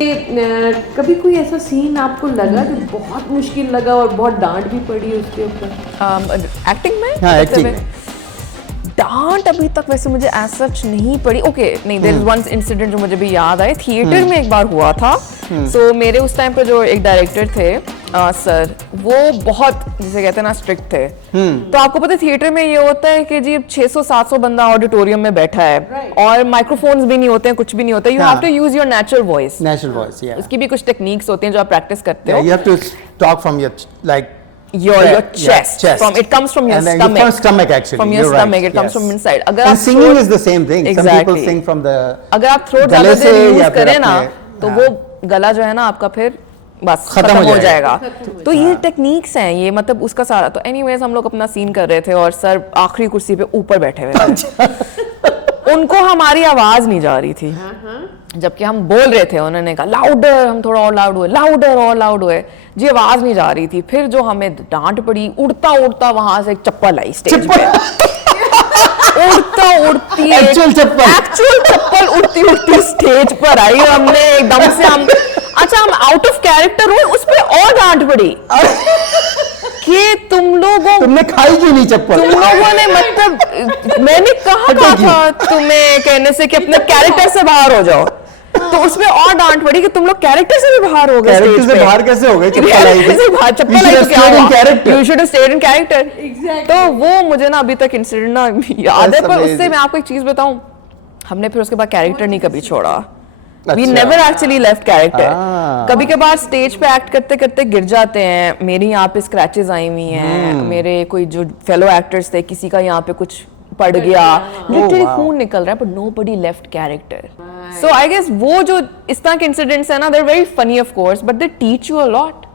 कभी कोई ऐसा सीन आपको लगा जो बहुत मुश्किल लगा और बहुत डांट भी पड़ी उसके ऊपर? एक्टिंग में? हाँ, एक्टिंग में डांट अभी तक वैसे मुझे एज सच नहीं पड़ी। ओके नहीं, देयर इज वन इंसिडेंट जो मुझे भी याद आए, थिएटर में एक बार हुआ था। सो मेरे उस टाइम पे जो एक डायरेक्टर थे सर, वो बहुत जिसे कहते हैं ना स्ट्रिक्ट थे। तो आपको पता है थिएटर में ये होता है कि जी 600-700 बंदा ऑडिटोरियम में बैठा है और माइक्रोफोन्स भी नहीं होते हैं, कुछ भी नहीं होता है। You have to use your natural voice. उसकी भी कुछ टेक्निक्स होती हैं जो आप प्रैक्टिस करते हो। You have to talk from your like your chest. From it comes from your and stomach. From stomach actually. From your You're stomach, right. it comes from inside. अगर and आप singing is the same thing. Exactly. Some people sing from the. अगर आप throat ज़्यादा देर use करें ना, तो वो गला जो है ना आपका फिर बस खत्म हो जाएगा। तो ये टेक्निक्स हैं, ये मतलब उसका सारा। तो एनीवेज हम लोग अपना सीन कर रहे थे और सर आखिरी कुर्सी पे ऊपर बैठे हुए थे। उनको हमारी आवाज नहीं जा रही थी, जबकि हम बोल रहे थे। उन्होंने कहा लाउडर, हम थोड़ा और लाउड हुए, लाउडर और लाउड हुए जी, आवाज नहीं जा रही थी। फिर जो हमें डांट पड़ी, उड़ता उड़ता वहां से एक चप्पल आई स्टेज पे। उड़ता उड़ती एक्चुअल चप्पल उड़ती उड़ती स्टेज पर आई और हमने एकदम से हम आउट ऑफ कैरेक्टर हुए, उस पर और डांट पड़ी कि तुमने खाई क्यों नहीं चप्पल? तुम लोगों ने मतलब मैंने कहा था तुम्हें कहने से कि अपने कैरेक्टर से बाहर हो जाओ, तो उसमें और डांट पड़ी कि तुम लोग कैरेक्टर से भी बाहर हो गए। कैरेक्टर से बाहर कैसे हो गए? चप्पल आई तो क्या हुआ? You should have stayed in character. तो वो मुझे ना अभी तक इंसिडेंट ना याद है। पर उससे मैं आपको एक चीज बताऊं, हमने फिर उसके बाद कैरेक्टर नहीं कभी छोड़ा। We never actually left character. कभी कभार स्टेज पे एक्ट करते करते गिर जाते हैं। मेरी यहाँ पे स्क्रैचेस आई हुई हैं, मेरे कोई जो फेलो एक्टर्स थे किसी का यहाँ पे कुछ पड़ गया, लिटरली खून निकल रहा है, but nobody left character. So I guess वो जो इस तरह के इंसिडेंट्स है ना, they're very funny of course, but they teach you a lot.